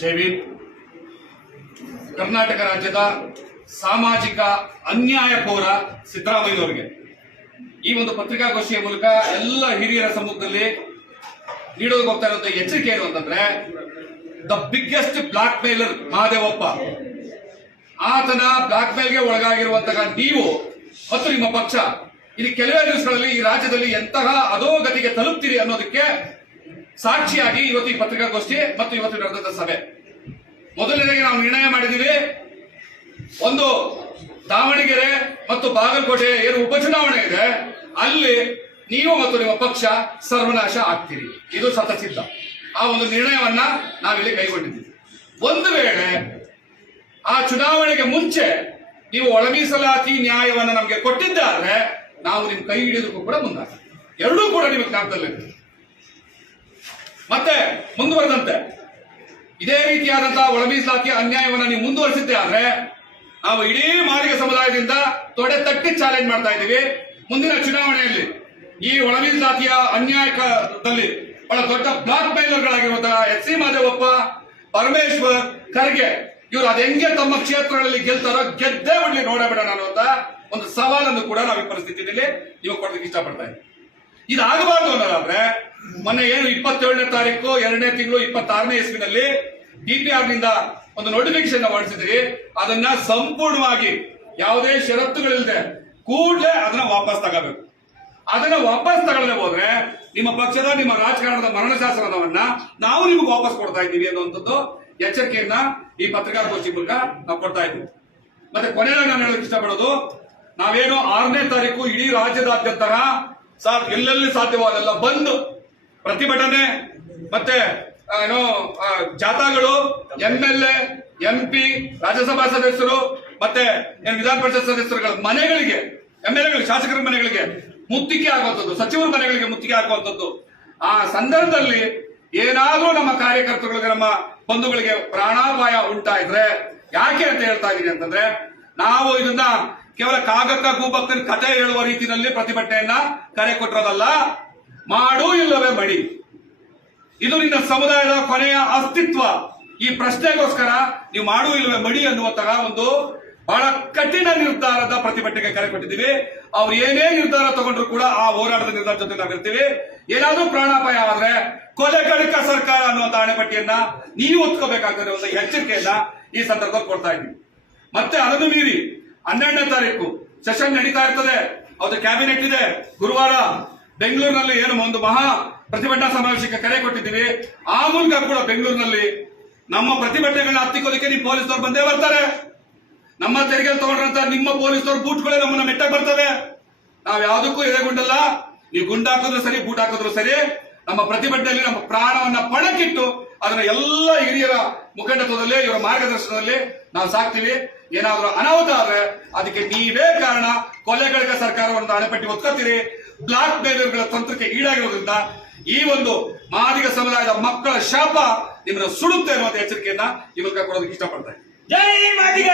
ಜೈ ಭೀಮ್. ಕರ್ನಾಟಕ ರಾಜ್ಯದ ಸಾಮಾಜಿಕ ಅನ್ಯಾಯ ಪೌರ ಸಿದ್ದರಾಮಯ್ಯನವರಿಗೆ ಈ ಒಂದು ಪತ್ರಿಕಾಗೋಷ್ಠಿಯ ಮೂಲಕ ಎಲ್ಲ ಹಿರಿಯರ ಸಮ್ಮುಖದಲ್ಲಿ ನೀಡೋದಕ್ಕೆ ಹೋಗ್ತಾ ಇರುವಂತಹ ಎಚ್ಚರಿಕೆ ಏನು ಅಂತಂದ್ರೆ, the biggest blackmailer Mahadevappa, ಆತನ ಬ್ಲಾಕ್ ಮೇಲ್ಗೆ ಒಳಗಾಗಿರುವಂತಹ ನೀವು ಮತ್ತು ನಿಮ್ಮ ಪಕ್ಷ ಇಲ್ಲಿ ಕೆಲವೇ ದಿವಸಗಳಲ್ಲಿ ಈ ರಾಜ್ಯದಲ್ಲಿ ಎಂತಹ ಅಧೋಗತಿಗೆ ತಲುಪ್ತೀರಿ ಅನ್ನೋದಕ್ಕೆ ಸಾಕ್ಷಿಯಾಗಿ ಇವತ್ತು ಈ ಪತ್ರಿಕಾಗೋಷ್ಠಿ ಮತ್ತು ಇವತ್ತು ನಡೆದಂತ ಸಭೆ. ಮೊದಲನೇದಾಗಿ ನಾವು ನಿರ್ಣಯ ಮಾಡಿದ್ದೀವಿ, ಒಂದು ದಾವಣಗೆರೆ ಮತ್ತು ಬಾಗಲಕೋಟೆ ಏನು ಉಪಚುನಾವಣೆ ಇದೆ ಅಲ್ಲಿ ನೀವು ಮತ್ತು ನಿಮ್ಮ ಪಕ್ಷ ಸರ್ವನಾಶ ಆಗ್ತೀರಿ, ಇದು ಸತಸಿದ್ಧ. ಆ ಒಂದು ನಿರ್ಣಯವನ್ನ ನಾವಿಲ್ಲಿ ಕೈಗೊಂಡಿದ್ದೀವಿ. ಒಂದು ವೇಳೆ ಆ ಚುನಾವಣೆಗೆ ಮುಂಚೆ ನೀವು ಒಳ ಮೀಸಲಾತಿ ನ್ಯಾಯವನ್ನು ನಮಗೆ ಕೊಟ್ಟಿದ್ದಾದ್ರೆ ನಾವು ನಿಮ್ ಕೈ ಹಿಡಿಯೋದಕ್ಕೂ ಕೂಡ ಮುಂದಾಗ, ಎರಡೂ ಕೂಡ ನಿಮಗೆ ಜ್ಞಾಪಕದಲ್ಲಿದೆ. ಮತ್ತೆ ಮುಂದುವರೆದಂತೆ ಇದೇ ರೀತಿಯಾದಂತಹ ಒಳ ಮೀಸಲಾತಿಯ ಅನ್ಯಾಯವನ್ನು ನೀವು ಮುಂದುವರಿಸಿದ್ದೆ ಆದ್ರೆ ನಾವು ಇಡೀ ಮಾದಿಗ ಸಮುದಾಯದಿಂದ ತೊಡೆ ತಟ್ಟಿ ಚಾಲೆಂಜ್ ಮಾಡ್ತಾ ಇದ್ದೀವಿ. ಮುಂದಿನ ಚುನಾವಣೆಯಲ್ಲಿ ಈ ಒಳ ಮೀಸಲಾತಿಯ ಅನ್ಯಾಯದಲ್ಲಿ ಬಹಳ ದೊಡ್ಡ ಬ್ಲಾಕ್ ಮೇಲರ್ಗಳಾಗಿರುವಂತಹ ಎಚ್ ಸಿ ಮಹದೇವಪ್ಪ, ಪರಮೇಶ್ವರ್, ಖರ್ಗೆ ಇವರು ಅದು ಹೆಂಗೆ ತಮ್ಮ ಕ್ಷೇತ್ರಗಳಲ್ಲಿ ಗೆಲ್ತಾರೋ ಗೆದ್ದೇ ಒಳ್ಳೆ ನೋಡಬೇಡ ಅನ್ನುವಂತ ಒಂದು ಸವಾಲನ್ನು ಕೂಡ ನಾವು ಈ ಪರಿಸ್ಥಿತಿಯಲ್ಲಿ ನೀವು ಕೊಡೋದಕ್ಕೆ ಇಷ್ಟಪಡ್ತಾ ಇದ್ದೀವಿ. ಇದಾಗಬಾರ್ದು ಅನ್ನೋದಾದ್ರೆ ಮೊನ್ನೆ ಏನು 27ನೇ ತಾರೀಕು 2ನೇ ತಿಂಗಳು 26ನೇ ಇಸ್ವಿನಲ್ಲಿ DPR ನಿಂದ ಒಂದು ನೋಟಿಫಿಕೇಶನ್ ಹೊರಡಿಸಿದ್ರಿ, ಅದನ್ನ ಸಂಪೂರ್ಣವಾಗಿ ಯಾವುದೇ ಷರತ್ತುಗಳಿಲ್ಲದೆ ಕೂಡಲೇ ಅದನ್ನ ವಾಪಸ್ ತಗೋಬೇಕು. ಅದನ್ನ ವಾಪಸ್ ತಗೊಳ್ಳದೆ ಹೋದ್ರೆ ನಿಮ್ಮ ಪಕ್ಷದ ನಿಮ್ಮ ರಾಜಕಾರಣದ ಮರಣ ಶಾಸನವನ್ನ ನಾವು ನಿಮಗೆ ವಾಪಸ್ ಕೊಡ್ತಾ ಇದ್ದೀವಿ ಅನ್ನುವಂಥದ್ದು ಎಚ್ಚರಿಕೆಯನ್ನ ಈ ಪತ್ರಿಕಾಗೋಷ್ಠಿ ಮೂಲಕ ನಾವು ಕೊಡ್ತಾ ಇದ್ದೀವಿ. ಮತ್ತೆ ಕೊನೆಯಲ್ಲಿ ನಾನು ಹೇಳೋಕೆ ಇಷ್ಟಪಡೋದು, ನಾವೇನು 6ನೇ ತಾರೀಕು ಇಡೀ ರಾಜ್ಯದಾದ್ಯಂತ ಎಲ್ಲೆಲ್ಲಿ ಸಾಧ್ಯವಾದಲ್ಲ ಬಂದು ಪ್ರತಿಭಟನೆ ಮತ್ತೆ ಏನೋ ಜಾಥಾಗಳು, MLA, MP, ರಾಜ್ಯಸಭಾ ಸದಸ್ಯರು ಮತ್ತೆ ವಿಧಾನ ಪರಿಷತ್ ಸದಸ್ಯರುಗಳ ಮನೆಗಳಿಗೆ, MLA ಶಾಸಕರ ಮನೆಗಳಿಗೆ ಮುತ್ತಿಗೆ ಹಾಕುವಂಥದ್ದು, ಸಚಿವರ ಮನೆಗಳಿಗೆ ಮುತ್ತಿಗೆ ಹಾಕುವಂಥದ್ದು, ಆ ಸಂದರ್ಭದಲ್ಲಿ ಏನಾದ್ರೂ ನಮ್ಮ ಕಾರ್ಯಕರ್ತರುಗಳಿಗೆ ನಮ್ಮ ಬಂಧುಗಳಿಗೆ ಪ್ರಾಣಾಪಾಯ ಉಂಟಾಯಿದ್ರೆ ಯಾಕೆ ಅಂತ ಹೇಳ್ತಾ ಇದ್ದೀನಿ ಅಂತಂದ್ರೆ, ನಾವು ಇದನ್ನ ಕೇವಲ ಕಾಗಕ್ಕ ಗೂಬಕ್ಕನ ಕಥೆ ಹೇಳುವ ರೀತಿಯಲ್ಲಿ ಪ್ರತಿಭಟನೆಯನ್ನ ಕರೆ ಕೊಟ್ಟಿರೋದಲ್ಲ, ಮಾಡು ಇಲ್ಲವೇ ಮಡಿ, ಇದು ನಿನ್ನ ಸಮುದಾಯದ ಕೊನೆಯ ಅಸ್ತಿತ್ವ. ಈ ಪ್ರಶ್ನೆಗೋಸ್ಕರ ನೀವು ಮಾಡು ಇಲ್ಲವೇ ಮಡಿ ಅನ್ನುವಂತಹ ಒಂದು ಬಹಳ ಕಠಿಣ ನಿರ್ಧಾರದ ಪ್ರತಿಭಟನೆಗೆ ಕರೆ ಕೊಟ್ಟಿದ್ದೀವಿ. ಅವ್ರು ಏನೇ ನಿರ್ಧಾರ ತಗೊಂಡ್ರು ಕೂಡ ಆ ಹೋರಾಟದ ನಿರ್ಧಾರ ಜೊತೆ ನಾವಿರ್ತೀವಿ. ಏನಾದ್ರೂ ಪ್ರಾಣಾಪಾಯ ಆದ್ರೆ ಕೊಲೆಗಡಕ ಸರ್ಕಾರ ಅನ್ನುವಂತ ಹಣೆಪಟ್ಟಿಯನ್ನ ನೀವು ಹೊತ್ಕೋಬೇಕಾಗ್ತದೆ ಒಂದು ಎಚ್ಚರಿಕೆಯನ್ನ ಈ ಸಂದರ್ಭದಲ್ಲಿ ಕೊಡ್ತಾ ಇದ್ದೀವಿ. ಮತ್ತೆ ಅದನ್ನು ಮೀರಿ 12ನೇ ತಾರೀಕು ಸೆಷನ್ ನಡೀತಾ ಇರ್ತದೆ, ಅದು ಕ್ಯಾಬಿನೆಟ್ ಇದೆ. ಗುರುವಾರ ಬೆಂಗಳೂರಿನಲ್ಲಿ ಏನು ಒಂದು ಮಹಾ ಪ್ರತಿಭಟನಾ ಸಮಾವೇಶಕ್ಕೆ ಕರೆ ಕೊಟ್ಟಿದ್ದೀವಿ. ಆ ಮೂಲಕ ಕೂಡ ಬೆಂಗಳೂರಿನಲ್ಲಿ ನಮ್ಮ ಪ್ರತಿಭಟನೆಗಳನ್ನ ಹತ್ತಿಕ್ಕೋದಕ್ಕೆ ನಿಮ್ಮ ಪೊಲೀಸರು ಬಂದೇ ಬರ್ತಾರೆ. ನಮ್ಮ ತೆರಿಗೆ ತಗೊಂಡ್ರಂತ ನಿಮ್ಮ ಪೊಲೀಸರು ಬೂಟ್ಗಳೇ ನಮ್ಮನ್ನ ಮೆಟ್ಟಕ್ಕೆ ಬರ್ತವೆ. ನಾವ್ ಯಾವುದಕ್ಕೂ ಎದೆಗುಂಡಲ್ಲ. ನೀವು ಗುಂಡಾಕಿದ್ರು ಸರಿ, ಬೂಟ್ ಹಾಕಿದ್ರು ಸರಿ, ನಮ್ಮ ಪ್ರತಿಭಟನೆಯಲ್ಲಿ ನಮ್ಮ ಪ್ರಾಣವನ್ನ ಪಣಕ್ಕಿಟ್ಟು ಅದನ್ನ ಎಲ್ಲ ಹಿರಿಯರ ಮುಖಂಡತ್ವದಲ್ಲಿ ಇವರ ಮಾರ್ಗದರ್ಶನದಲ್ಲಿ ನಾವು ಸಾಕ್ತಿವಿ. ಏನಾದ್ರೂ ಅನಾಹುತ ಆದ್ರೆ ಅದಕ್ಕೆ ನೀವೇ ಕಾರಣ. ಕೊಲೆಗಳಿಗೆ ಸರ್ಕಾರವನ್ನು ಹಣೆಪಟ್ಟಿ ಒತ್ಕೊತೀರಿ, ಬ್ಲಾಕ್ ಮೇಲರ್ಗಳ ತಂತ್ರಕ್ಕೆ ಈಡಾಗಿರೋದ್ರಿಂದ ಈ ಒಂದು ಮಾದಿಗ ಸಮುದಾಯದ ಮಕ್ಕಳ ಶಾಪ ನಿಮ್ಮನ್ನ ಸುಡುತ್ತೆ ಅನ್ನುವಂತ ಎಚ್ಚರಿಕೆಯನ್ನ ಈ ಮೂಲಕ ಕೊಡೋದಕ್ಕೆ ಇಷ್ಟಪಡ್ತಾರೆ. ಜೈ ಮಾದಿಗ.